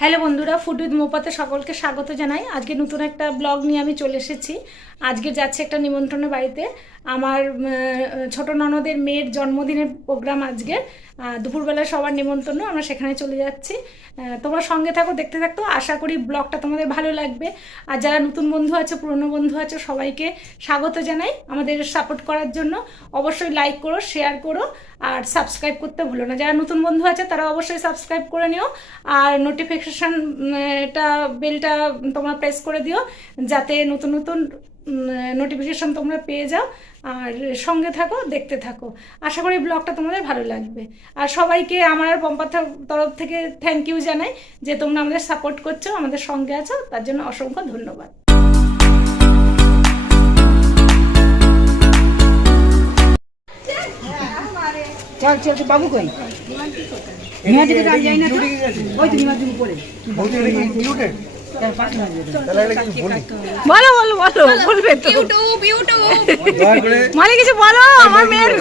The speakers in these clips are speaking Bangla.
হ্যালো বন্ধুরা, ফুড উইথ মোপাতে সকলকে স্বাগত জানাই। আজকে নতুন একটা ব্লগ নিয়ে আমি চলে এসেছি। আজকে যাচ্ছি একটা নিমন্ত্রণের বাড়িতে। আমার ছোট ননদের মেয়ের জন্মদিনের প্রোগ্রাম আজকে দুপুরবেলা সবার নিমন্ত্রণ, আমরা সেখানে চলে যাচ্ছি। তোমরা সঙ্গে থাকো, দেখতে থাকো, আশা করি ব্লগটা তোমাদের ভালো লাগবে। আর যারা নতুন বন্ধু আছে, পুরনো বন্ধু আছে, সবাইকে স্বাগত জানাই আমাদের সাপোর্ট করার জন্য। অবশ্যই লাইক করো, শেয়ার করো আর সাবস্ক্রাইব করতে ভুলো না। যারা নতুন বন্ধু আছে তারা অবশ্যই সাবস্ক্রাইব করে নিও আর নোটিফিকেশান এটা বেলটা তোমরা প্রেস করে দিও, যাতে নতুন নতুন নোটিফিকেশান তোমরা পেয়ে যাও। আর সঙ্গে থাকো, দেখতে থাকো, আশা করি ব্লগটা তোমাদের ভালো লাগবে। আর সবাইকে আমার আর পম্পার তরফ থেকে থ্যাংক ইউ জানাই যে তোমরা আমাদের সাপোর্ট করছো, আমাদের সঙ্গে আছো, তার জন্য অসংখ্য ধন্যবাদ। চল চল তো বাবু কই নিমাদিকে কাল যাই না তো ওই তো নিমাদির উপরে বলো বলো বলো, বলবে তো ইউটিউব ইউটিউব মানে কিছু বলো। আমার মেয়ের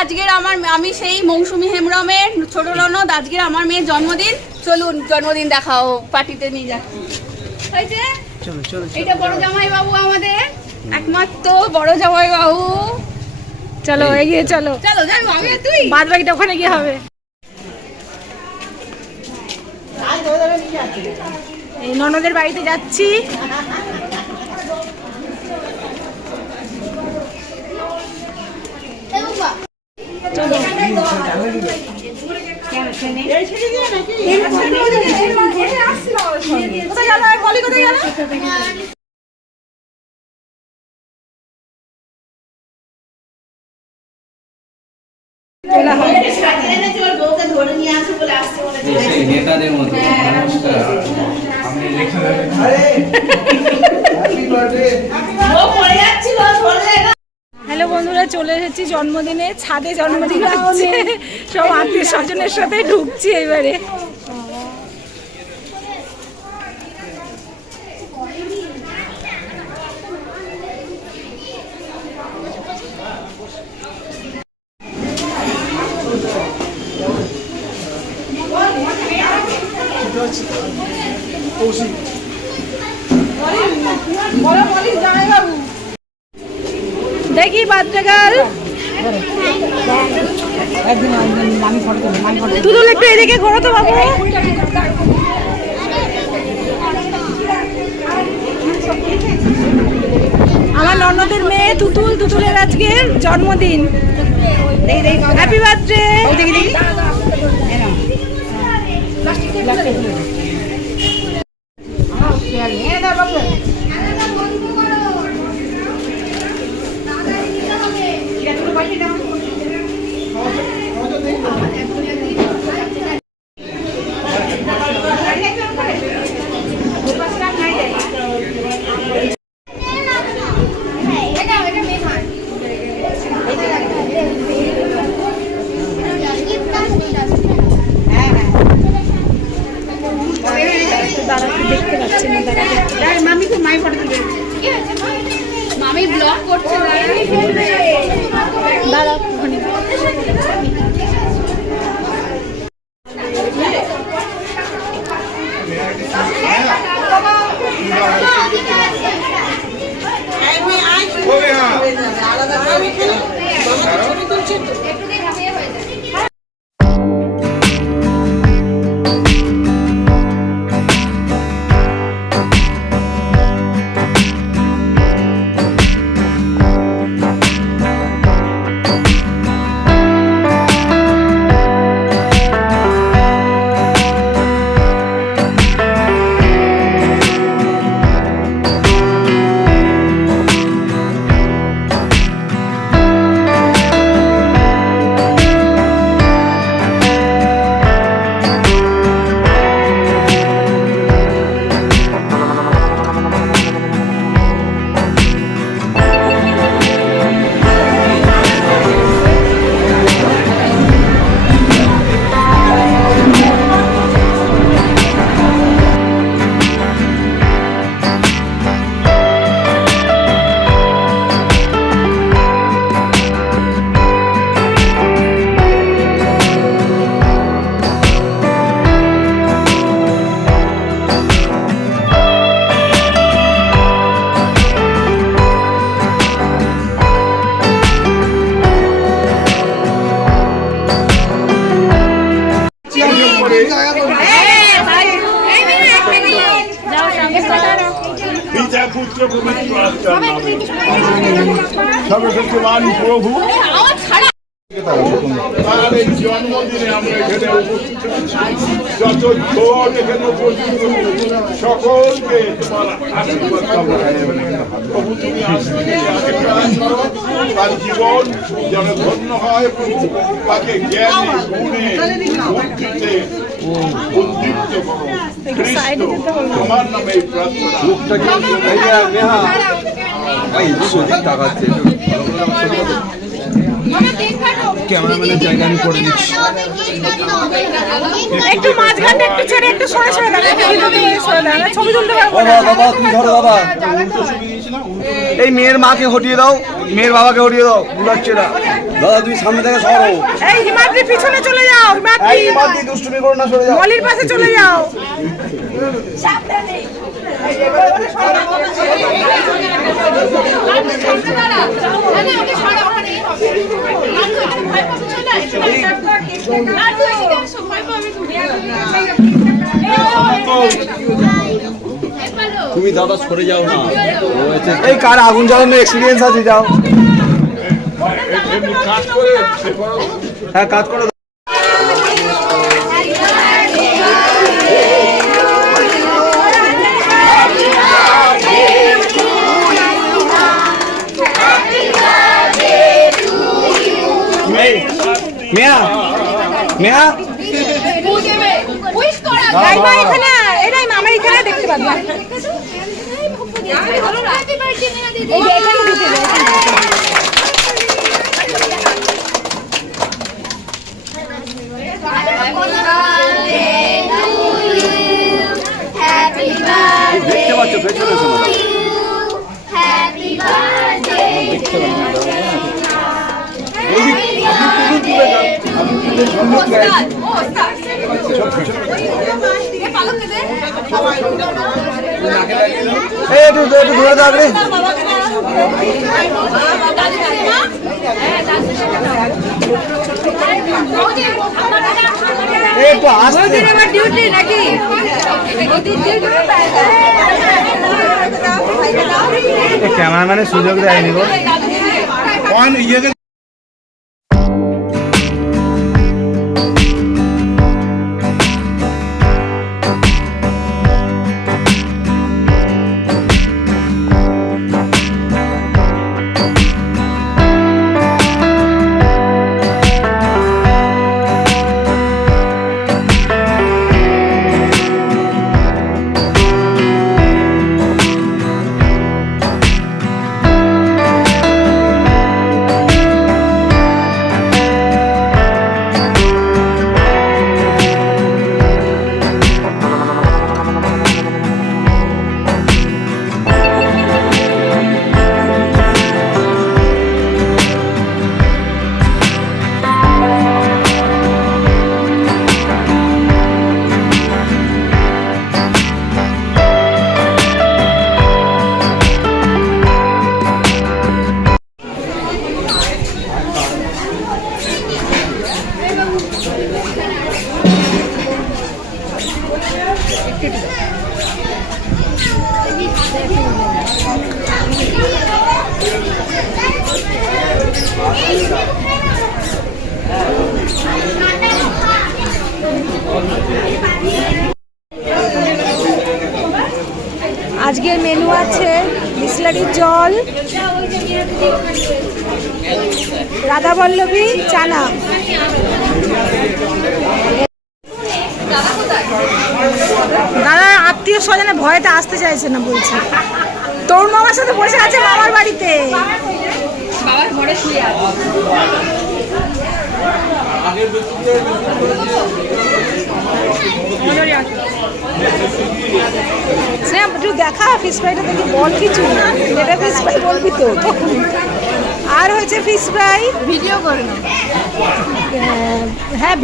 আজকের আমি সেই মৌসুমী হেমব্রমের ছোট ননদ, আজকের আমার মেয়ের জন্মদিন। চলুন জন্মদিন দেখাও, পার্টিতে নিয়ে যাচ্ছি। এই যে চলো চলো এটা বড় জামাই বাবু, আমাদের একমাত্র বড় জামাই বাবু। চলো এগিয়ে চলো, চলো যাই আমি আর তুই। বাদ বাকিটা ওখানে গিয়ে হবে। এই ননদের বাড়িতে যাচ্ছি। নেতাদের মতো নমস্কার। হ্যালো বন্ধুরা, চলে এসেছি জন্মদিনে, ছাদে জন্মদিন হচ্ছে, সব আত্মীয় স্বজনের সাথে ঢুকছি এবারে। দেখি বাচ্চাগাল একদিন আমি ফটো তুলি আমি ফটো তুতুল একটু এদিকে ঘোরো তো বাবু। আমার ননদের মেয়ে তুতুল, তুতুলের আজকের জন্মদিন। Happy birthday. দেখি দেখি পিতা পুত্র পবিত্র আত্মার নামে সর্বশক্তিমান প্রভু তার এই জন্মদিনে আমরা এখানে উপস্থিত হয়েছি। যত জন এখানে উপস্থিত হয়েছে সকলকে তোমার আশীর্বাদ কামনা করি। প্রভু তুমি আশীর্বাদ করো, তার জীবন যেন ধন্য হয়। প্রভু তাকে জ্ঞানে গুণে বুদ্ধিতে উদ্দীপ্ত করো। খ্রিস্ট তোমার নামে এই প্রার্থনা। ক্যামেরাম্যানের জায়গা আমি করে দিচ্ছি। একটু মাঝখানটা একটু ছেড়ে একটু সরে সরে দাঁড়া, ছবি তুলতে পারবো না। বাবা তুমি ধরো বাবা। এই মেয়ের মাকে হটিয়ে দাও, মেয়ের বাবাকে হটিয়ে দাও, বুলাচ্ছে না। দাদা তুমি সামনে থেকে সরো। এই হিমাদ্রি পিছনে চলে যাও, এই মাটি দুষ্টুমি করো না, সরে যাও। মলির পাশে চলে যাও। তুমি দাদা সরে যাও না। এই কার আগুন জ্বালানোর এক্সপিরিয়েন্স আছে, যাও। হ্যাঁ কাজ করো। মেয়া মেয়া এখানে এটাই মামা এখানে দেখতে পাবো। দেখতে পাচ্ছ পেছনে দেখতে একটু ধরে থাকবে। একটু আসতে ডিউটি নাকি ক্যামেরাম্যানের সুযোগ দেয়নি গো। আজকের মেনু আছে বিসলারির জল, রাধাবল্লভী চানা। দাদা আত্মীয় স্বজনে ভয়তে আসতে চাইছে না, বলছে তোর মামার সাথে বসে আছে মামার বাড়িতে। বাবার ঘরে শুয়ে আছে। একটু দেখা ফিশ ফ্রাইটা দেখি, বল কিছু এটা ফিশ ফ্রাই বলবি তো। আর হয়েছে ফিশ ফ্রাই, ভিডিও করে না। হ্যাঁ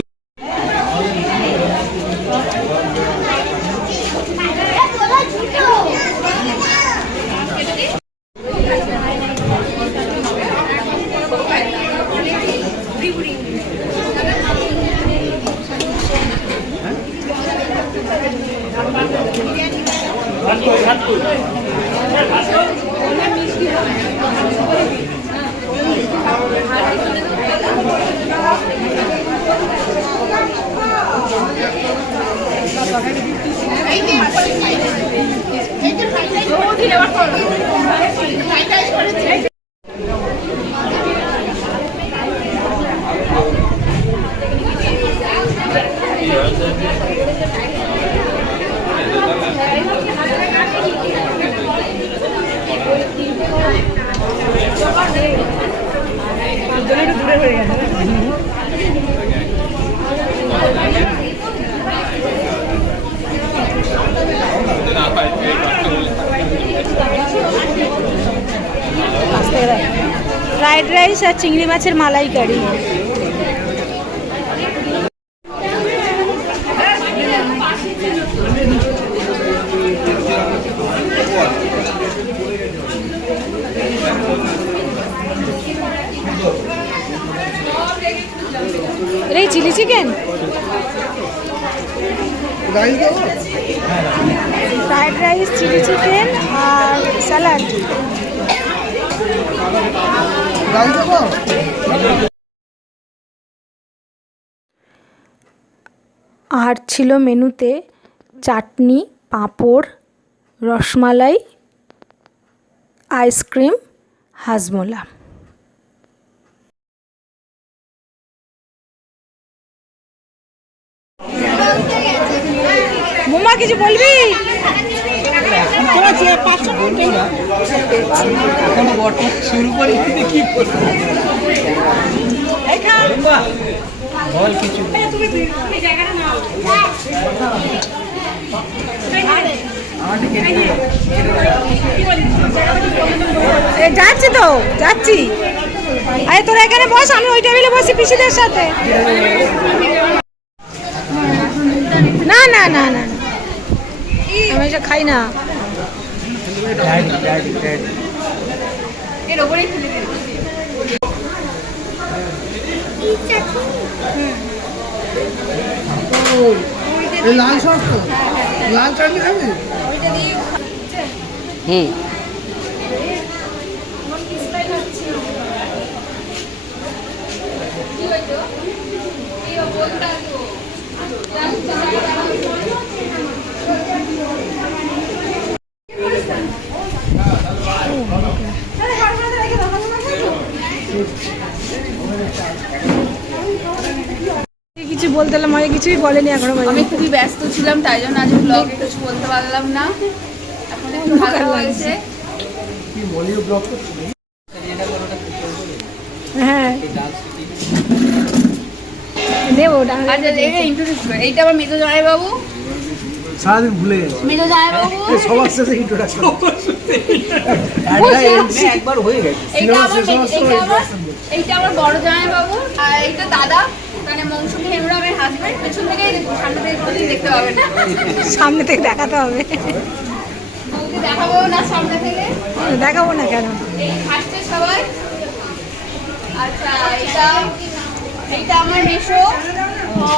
ফ্রাইড রাইস আর চিংড়ি মাছের মালাইকারি। এই chilli chicken, fried rice, chilli chicken আর স্যালাড। আর ছিল মেনুতে চাটনি, পাঁপড়, রসমালাই, আইসক্রিম, হাজমোলা। মোমা কিছু বলবি? শুরু করে কি বল কিছু। যাচ্ছি তো, যাচ্ছি। আরে তোরা এখানে বস, আমি ওই টেবিলে বসি পিসিদের সাথে। না না না না, আমি এটা খাই না। এর ওপরে ফেলে দিন। লাল সস তো, লাল চাটনি খাবি? হুম। কিছু বলতে হলে মজা কিছুই বলেনি এখনো। আমি খুবই ব্যস্ত ছিলাম, তাই জন্য আজ ব্লগ কিছু বলতে পারলাম না। এখন একটু ভালো হয়েছে। হ্যাঁ দেবো। আচ্ছা ইন্ট্রোডিউস করে, এইটা আমার মেজো জামাই বাবু। সারাদিন ভুলে গেছি। মেজো জামাই বাবু সবার শেষে ইন্ট্রোডাকশন একবার হয়ে গেছে। এইটা আমার বড় জামাই বাবু, আর এইটা দাদা, মানে মৌসুমী হেমব্রমের হাজবেন্ড। পেছন থেকে সামনে থেকে কোনোদিন দেখতে পাবে না, সামনে থেকে দেখাতে হবে। বৌদি দেখাবো না সামনে থেকে, দেখাবো না কেন? এই হাসছে সবাই। আচ্ছা এইটা, এইটা আমার মেশো। ও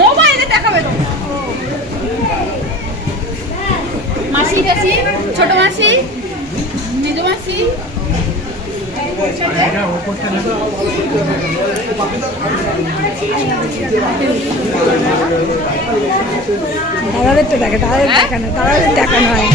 মোবাইলে দেখাবে তো। মাসি টাসি, ছোট মাসি, মেজো মাসি। দাদাদের তো দেখে, তাদের দেখানো, তাদের দেখানো হয়।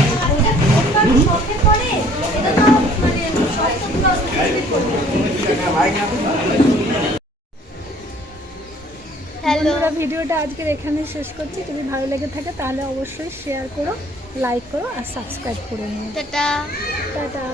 বন্ধুরা ভিডিওটা আজকের এখানে শেষ করছি। যদি ভালো লেগে থাকে তাহলে অবশ্যই শেয়ার করো, লাইক করো আর সাবস্ক্রাইব করে নিও। টাটা। টাটা।